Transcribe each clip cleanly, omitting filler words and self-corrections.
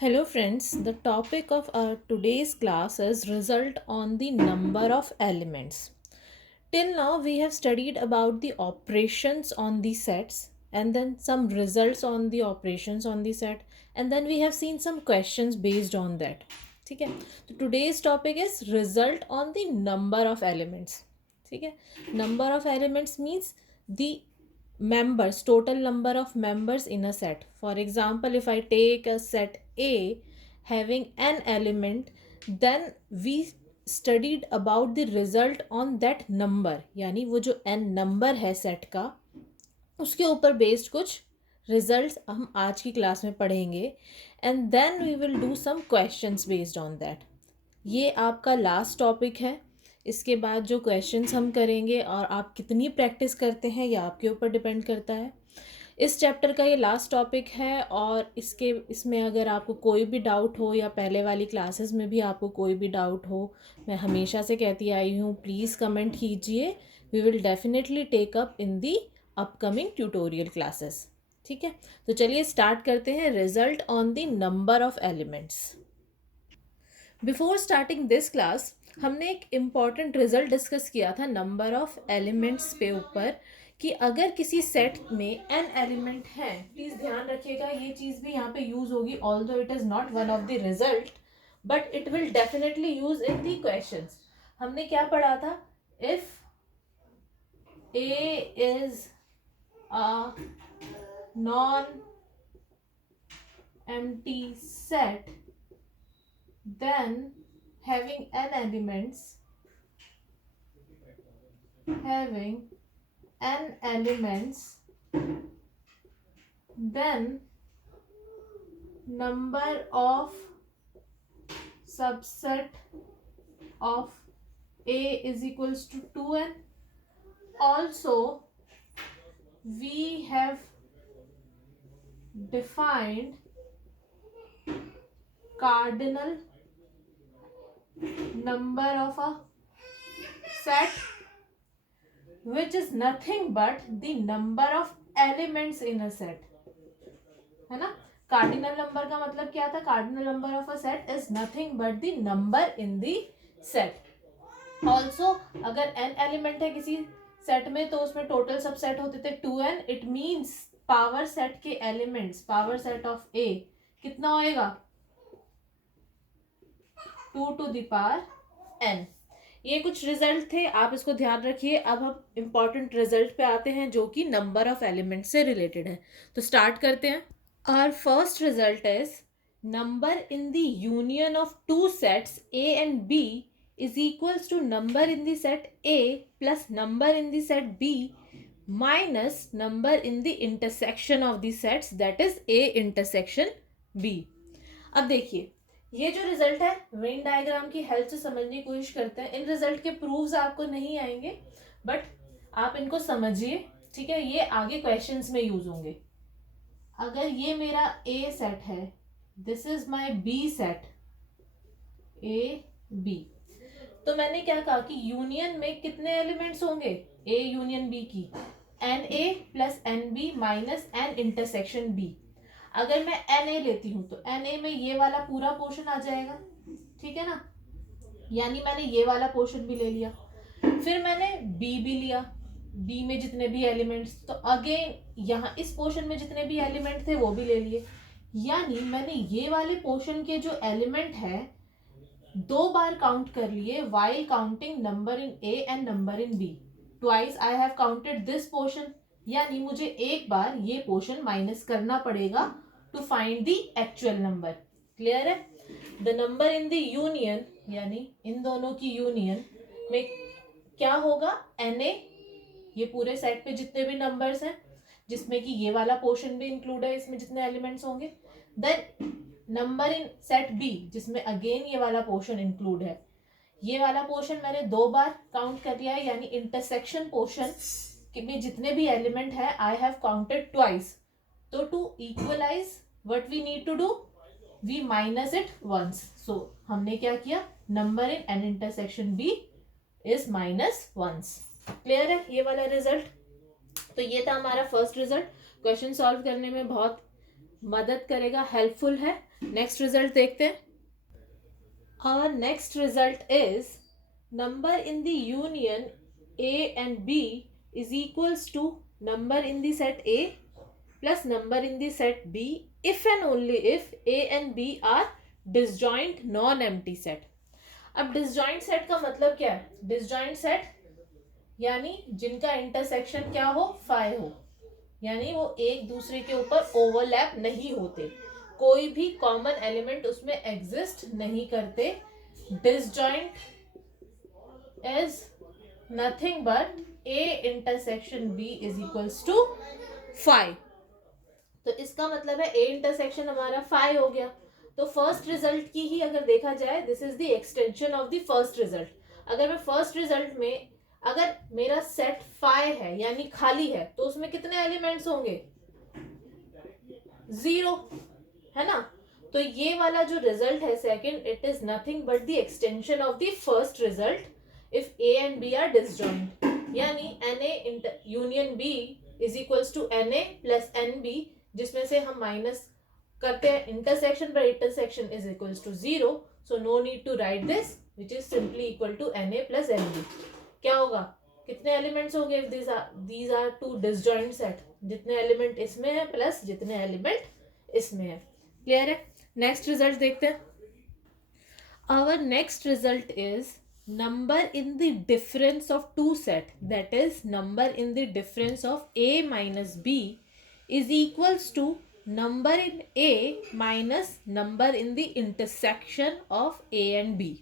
Hello friends, the topic of our today's class is result on the number of elements. Till now we have studied about the operations on the sets and then some results on the operations on the set and then we have seen some questions based on that. ठीक है, तो today's topic is result on the number of elements. ठीक है, number of elements means the members, total number of members in a set. For example, if I take a set A having n element, then we studied about the result on that number, यानी वो जो n number है set का उसके ऊपर based कुछ results हम आज की क्लास में पढ़ेंगे and then we will do some questions based on that. ये आपका लास्ट टॉपिक है. इसके बाद जो क्वेश्चंस हम करेंगे और आप कितनी प्रैक्टिस करते हैं ये आपके ऊपर डिपेंड करता है. इस चैप्टर का ये लास्ट टॉपिक है और इसमें अगर आपको कोई भी डाउट हो या पहले वाली क्लासेस में भी आपको कोई भी डाउट हो, मैं हमेशा से कहती आई हूँ प्लीज़ कमेंट कीजिए. We will definitely take up in the upcoming tutorial classes. ठीक है, तो चलिए स्टार्ट करते हैं. Result on the number of elements. Before starting this class हमने एक इम्पॉर्टेंट रिजल्ट डिस्कस किया था नंबर ऑफ एलिमेंट्स पे ऊपर कि अगर किसी सेट में n एलिमेंट हैं, प्लीज ध्यान रखिएगा ये चीज भी यहाँ पे यूज होगी, although it is not one of the result but it will definitely use in the questions. हमने क्या पढ़ा था? If A is a non-empty set, then having n elements, then number of subset of A is equals to 2n. Also, we have defined cardinal number of a set, which is nothing but the number of elements in a set. है ना? Cardinal number का मतलब क्या था? Cardinal number of a set is nothing but the number in the set. Also अगर n element है किसी set में तो उसमें टोटल सबसेट होते थे 2n. It means power set के elements, power set of A कितना होएगा? 2 to the power n. ये कुछ रिजल्ट थे, आप इसको ध्यान रखिए. अब हम इंपॉर्टेंट रिजल्ट पे आते हैं जो कि नंबर ऑफ एलिमेंट से रिलेटेड है. तो स्टार्ट करते हैं. Our first result is number in the union of two sets A and B is equals to number in the set A plus number in the set B minus number in the intersection of the sets, that is A intersection B. अब देखिए ये जो result है Venn diagram की help से समझने की कोशिश करते हैं. इन रिजल्ट के प्रूफ्स आपको नहीं आएंगे बट आप इनको समझिए. ठीक है, ये आगे क्वेश्चंस में यूज होंगे. अगर ये मेरा A सेट है, this is my B set A B, तो मैंने क्या कहा कि यूनियन में कितने एलिमेंट्स होंगे A यूनियन B की? NA plus NB minus N intersection B. अगर मैं NA लेती हूं तो NA में ये वाला पूरा पोर्शन आ जाएगा. ठीक है ना, यानी मैंने ये वाला पोर्शन भी ले लिया. फिर मैंने B भी लिया, बी में जितने भी एलिमेंट्स, तो अगेन यहाँ इस पोर्शन में जितने भी एलिमेंट थे वो भी ले लिए. यानी मैंने ये वाले पोर्शन के जो एलिमेंट है 2 बार काउंट कर लिए while counting number in A and number in B. Twice I have counted this portion, यानी मुझे एक बार ये पोर्शन माइनस करना पड़ेगा to find the actual number. Clear है? The number in the union, यानी इन दोनों की यूनियन में क्या होगा? NA, ये पूरे सेट पे जितने भी नंबर्स हैं जिसमें कि ये वाला पोर्शन भी इंक्लूड है, इसमें जितने एलिमेंट्स होंगे. Then number in set B जिसमें अगेन ये वाला पोर्शन इंक्लूड है. ये वाला पोर्शन मैंने 2 बार काउंट कर लिया है, यानी इंटरसेक्शन पोर्शन में जितने भी एलिमेंट है आई हैव काउंटेड ट्वाइस. तो to equalize what we need to do, we minus it once. So हमने क्या किया? Number in n intersection B is minus once. Clear है ये वाला रिजल्ट? तो ये था हमारा फर्स्ट रिजल्ट. क्वेश्चन सॉल्व करने में बहुत मदद करेगा, हेल्पफुल है। नेक्स्ट रिजल्ट देखते हैं। Our next result is number in the union A and B is equals to number in the set A plus number in the set B if and only if A and B are disjoint non empty set. अब disjoint set का मतलब क्या है? Disjoint set यानी जिनका intersection क्या हो? Phi हो, यानी वो एक दूसरे के ऊपर ओवरलैप नहीं होते, कोई भी कॉमन एलिमेंट उसमें एग्जिस्ट नहीं करते। Disjoint is nothing but A intersection B is equals to phi. तो इसका मतलब है ए इंटरसेक्शन हमारा फाई हो गया। तो फर्स्ट रिजल्ट की ही अगर देखा जाए, this is the extension of the first result. अगर मैं फर्स्ट रिजल्ट में अगर मेरा सेट फाई है यानी खाली है, तो उसमें कितने एलिमेंट्स होंगे? 0, है ना। तो ये वाला जो रिजल्ट है second, it is nothing but the extension of the first result if A and B are disjoint, यानी Na union B is equals to Na plus NB, जिसमें से हम माइनस करते हैं इंटरसेक्शन, पर intersection is equals to 0, so no need to write this, which is simply equal to Na plus NB। क्या होगा? कितने एलिमेंट्स होंगे if these are two disjoint set? जितने एलिमेंट इसमें है प्लस जितने एलिमेंट इसमें है। क्लियर है? नेक्स्ट रिजल्ट देखते हैं। Our next result is number in the difference of two set, that is number in the difference of a minus b is equals to number in a minus number in the intersection of a and b।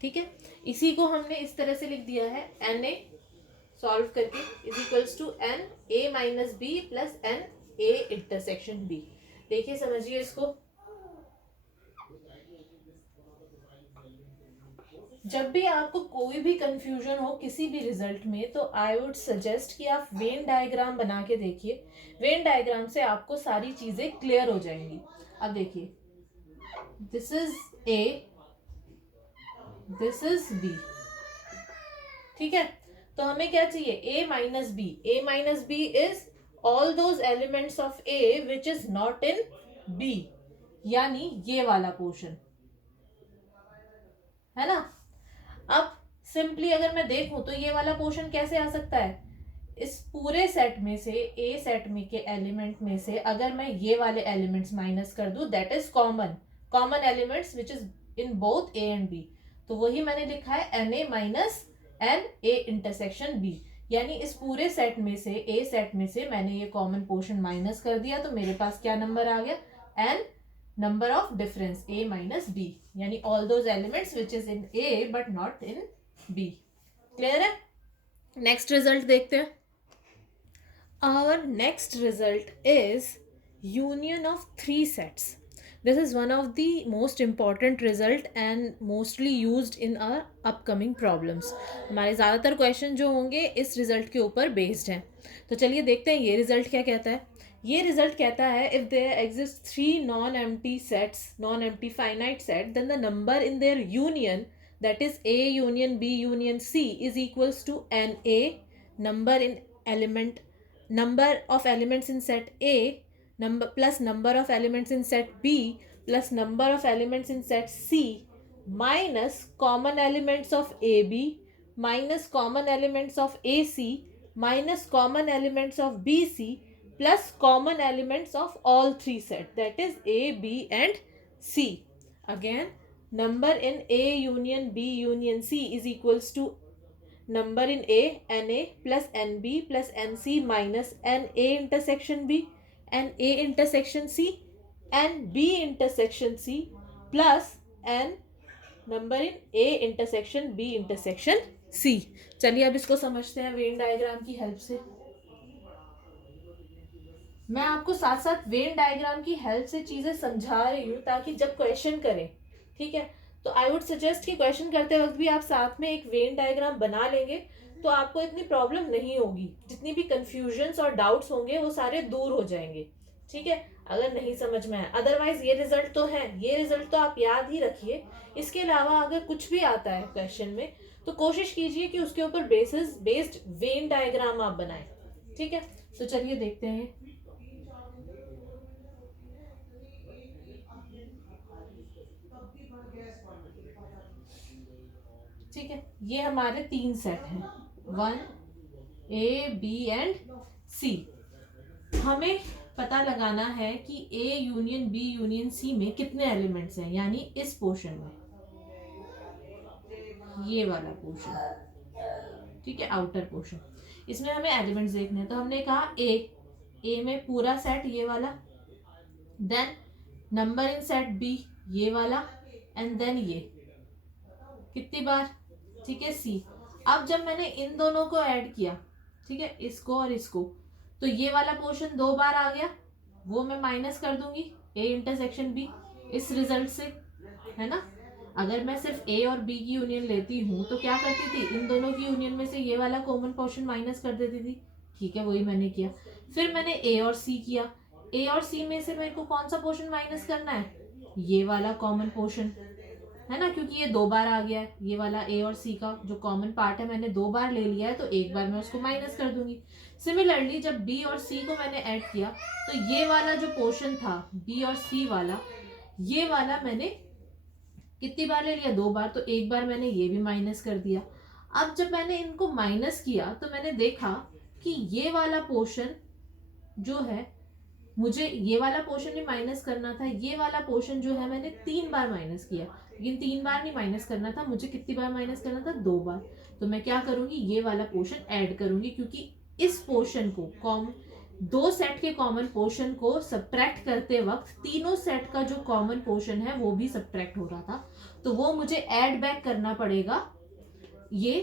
ठीक है, इसी को हमने इस तरह से लिख दिया है, Na सॉल्व करके is equals to n a minus b plus n a intersection b। देखिए, समझिए इसको। जब भी आपको कोई भी कंफ्यूजन हो किसी भी रिजल्ट में, तो आई वुड सजेस्ट कि आप वेन डायग्राम बना के देखिए। वेन डायग्राम से आपको सारी चीजें क्लियर हो जाएंगी। अब देखिए, this is A, this is B। ठीक है, तो हमें क्या चाहिए? A minus B. A minus B is all those elements of A which is not in B, यानी ये वाला पोर्शन, है ना। अब सिंपली अगर मैं देखूं तो ये वाला पोर्शन कैसे आ सकता है? इस पूरे सेट में से, ए सेट में के एलिमेंट में से अगर मैं ये वाले एलिमेंट्स माइनस कर दूं, that is common elements which is in both A and B. तो वही मैंने लिखा है Na minus N A intersection B, यानी इस पूरे सेट में से, ए सेट में से मैंने ये कॉमन पोर्शन माइनस कर दिया, तो मेरे पास क्या नंबर आ गया? N number of difference A minus B, यानी all those elements which is in A but not in B। Clear है? नेक्स्ट रिजल्ट देखते हैं। Our next result is union of 3 sets. This is one of the most important result and mostly used in our upcoming problems. हमारे ज़्यादातर question जो होंगे इस result के ऊपर बेस्ड हैं। तो चलिए देखते हैं ये रिजल्ट क्या कहता है। ये रिजल्ट कहता है, if there exist 3 non empty sets, non empty finite set, then the number in their union, that is A union B union C, is equals to Na number in element, number of elements in set A number plus number of elements in set B plus number of elements in set C minus common elements of AB minus common elements of AC minus common elements of BC plus common elements of all 3 sets, that is A, B and C. Again, number in A union B union C is equals to number in A Na plus Nb plus Nc minus Na intersection B and A intersection C and B intersection C plus N number in A intersection B intersection C। चलिए अब इसको समझते हैं Venn diagram की help से। मैं आपको साथ साथ वेन डायग्राम की हेल्प से चीजें समझा रही हूँ ताकि जब क्वेश्चन करें, ठीक है, तो आई वुड सजेस्ट कि क्वेश्चन करते वक्त भी आप साथ में एक वेन डायग्राम बना लेंगे तो आपको इतनी प्रॉब्लम नहीं होगी। जितनी भी कंफ्यूजन्स और डाउट्स होंगे वो सारे दूर हो जाएंगे। ठीक है, अगर नहीं समझ में आए, अदरवाइज ये रिजल्ट तो है, ये रिजल्ट तो आप याद ही रखिए। इसके अलावा अगर कुछ भी आता है क्वेश्चन में तो कोशिश कीजिए कि उसके ऊपर बेस्ड वेन डायग्राम आप बनाएं। ठीक है, तो चलिए देखते हैं। ठीक है, ये हमारे 3 सेट हैं, 1 A B एंड C। हमें पता लगाना है कि A union B union C में कितने एलिमेंट्स हैं, यानी इस पोर्शन में, ये वाला पोर्शन, ठीक है, आउटर पोर्शन, इसमें हमें एलिमेंट्स देखने हैं। तो हमने कहा ए में पूरा सेट ये वाला, then number in set B ये वाला, एंड देन ये कितनी बार, ठीक है, सी। अब जब मैंने इन दोनों को ऐड किया, ठीक है, इसको और इसको, तो ये वाला पोर्शन 2 बार आ गया, वो मैं माइनस कर दूंगी ए इंटरसेक्शन बी इस रिजल्ट से, है ना। अगर मैं सिर्फ ए और बी की यूनियन लेती हूँ तो क्या करती थी, इन दोनों की यूनियन में से ये वाला कॉमन पोर्शन माइनस कर देती थी, ठीक है, वही मैंने किया। फिर मैंने ए और सी किया, ए और सी में से मेरे को कौन सा पोर्शन माइनस करना है, ये वाला कॉमन पोर्शन, है ना, क्योंकि ये 2 बार आ गया है, ये वाला ए और सी का जो कॉमन पार्ट है मैंने 2 बार ले लिया है, तो एक बार मैं उसको माइनस कर दूंगी। सिमिलरली जब बी और सी को मैंने ऐड किया तो ये वाला जो पोर्शन था बी और सी वाला, ये वाला मैंने कितनी बार ले लिया, 2 बार, तो एक बार मैंने ये भी माइनस कर दिया। अब जब मैंने इनको माइनस किया तो मैंने देखा कि ये वाला पोर्शन जो है, मुझे ये वाला पोर्शन ही माइनस करना था, ये वाला पोर्शन जो है मैंने 3 बार माइनस किया, लेकिन 3 बार नहीं माइनस करना था, मुझे कितनी बार माइनस करना था, 2 बार। तो मैं क्या करूंगी, ये वाला पोर्शन ऐड करूंगी, क्योंकि इस पोर्शन को दो सेट के कॉमन पोर्शन को सब्ट्रैक्ट करते वक्त तीनों सेट का जो कॉमन पोर्शन है वो भी सब्ट्रैक्ट हो रहा था, तो वो मुझे ऐड बैक करना पड़ेगा ये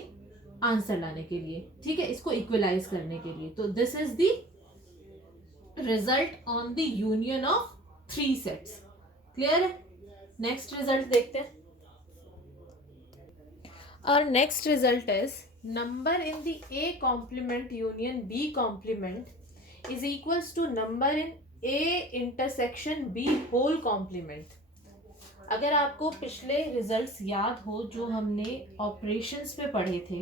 आंसर लाने के लिए, ठीक है, इसको इक्वलाइज करने के लिए। तो this is the result on the union of 3 sets. Clear है? नेक्स्ट रिजल्ट देखते हैं। और next result is number in the A complement union B complement is equals to number in A intersection B whole complement। अगर आपको पिछले results याद हो जो हमने ऑपरेशंस पे पढ़े थे,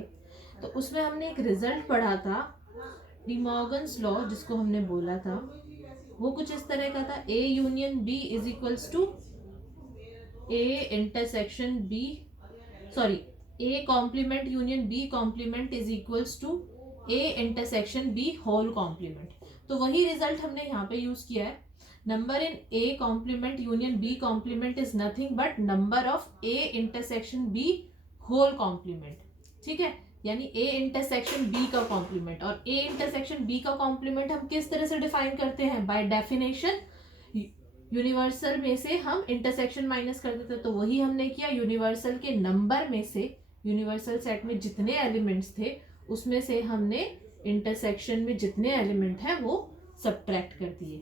तो उसमें हमने एक रिजल्ट पढ़ा था डी मॉर्गन्स लॉ, जिसको हमने बोला था, वो कुछ इस तरह का था, A union B is equals to A intersection B, sorry, A complement union B complement is equals to A intersection B whole complement. तो वही रिजल्ट हमने यहाँ पे यूज किया है। Number in A complement union B complement is nothing but number of A intersection B whole complement, ठीक है, यानी A इंटरसेक्शन B का कॉम्प्लीमेंट। और A इंटरसेक्शन B का कॉम्प्लीमेंट हम किस तरह से डिफाइन करते हैं, बाय डेफिनेशन यूनिवर्सल में से हम इंटरसेक्शन माइनस कर देते, तो वही हमने किया, यूनिवर्सल के नंबर में से, यूनिवर्सल सेट में जितने एलिमेंट्स थे उसमें से हमने इंटरसेक्शन में जितने एलिमेंट है वो सब्ट्रैक्ट कर दिए।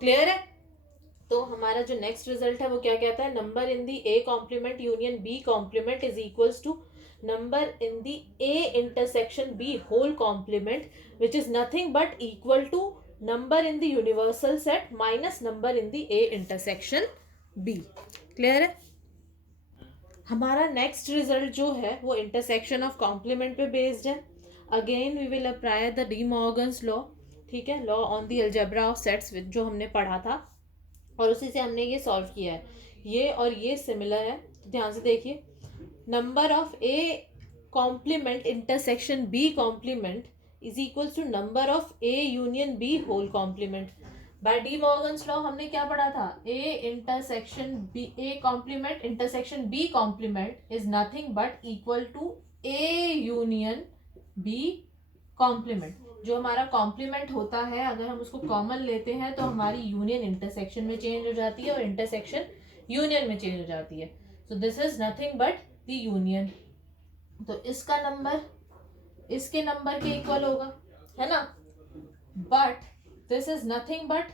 क्लियर है? तो हमारा जो नेक्स्ट रिजल्ट है वो क्या कहता है, number in the A complement union B complement is equals to number in the A intersection B whole complement which is nothing but equal to number in the universal set minus number in the A intersection B। Clear है? हमारा next result जो है वो intersection of complement पे based है। Again we will apply the De Morgan's law, ठीक है, law on the algebra of sets जो हमने पढ़ा था, और उसी से हमने ये सॉल्व किया है। ये और ये सिमिलर है, ध्यान से देखिए, number of A complement intersection B complement is equals to number of A union B whole complement. By De Morgan's law हमने क्या पढ़ा था, A intersection B, A complement intersection B complement is nothing but equal to A union B complement. जो हमारा complement होता है, अगर हम उसको कॉमन लेते हैं तो हमारी यूनियन इंटरसेक्शन में चेंज हो जाती है और इंटरसेक्शन यूनियन में चेंज हो जाती है। So this is nothing but the union. तो इसका नंबर इसके नंबर के इक्वल होगा, है ना, but this is nothing but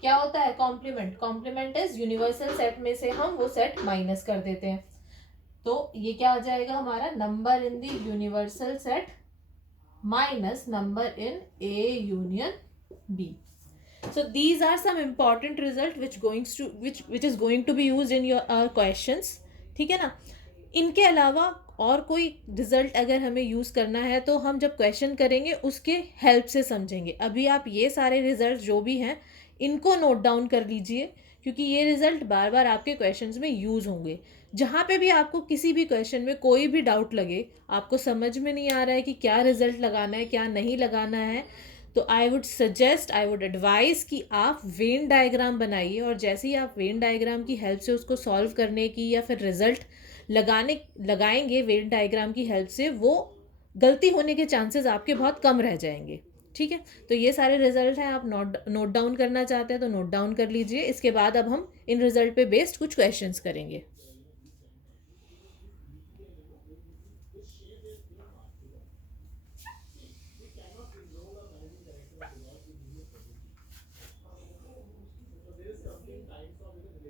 क्या होता है, complement. Complement is universal set में से हम वो सेट माइनस कर देते हैं, तो ये क्या आ जाएगा हमारा, number in the universal set minus number in A union B. So these are some important result which is going to be used in your questions, ठीक है ना। इनके अलावा और कोई रिजल्ट अगर हमें यूज करना है तो हम जब क्वेश्चन करेंगे उसके हेल्प से समझेंगे। अभी आप ये सारे रिजल्ट जो भी हैं इनको नोट डाउन कर लीजिए, क्योंकि ये रिजल्ट बार बार आपके क्वेश्चंस में यूज़ होंगे। जहाँ पे भी आपको किसी भी क्वेश्चन में कोई भी डाउट लगे, आपको समझ में नहीं आ रहा है कि क्या रिजल्ट लगाना है क्या नहीं लगाना है, तो I would suggest, I would advise कि आप वेन डायग्राम बनाइए, और जैसे ही आप वेन डायग्राम की हेल्प से उसको सॉल्व करने की या फिर रिजल्ट लगाएंगे वेन डायग्राम की हेल्प से, वो गलती होने के चांसेस आपके बहुत कम रह जाएंगे। ठीक है, तो ये सारे रिजल्ट हैं, आप नोट डाउन करना चाहते हैं तो नोट डाउन कर लीजिए। इसके बाद अब हम इन रिजल्ट पे बेस्ड कुछ क्वेश्चंस करेंगे।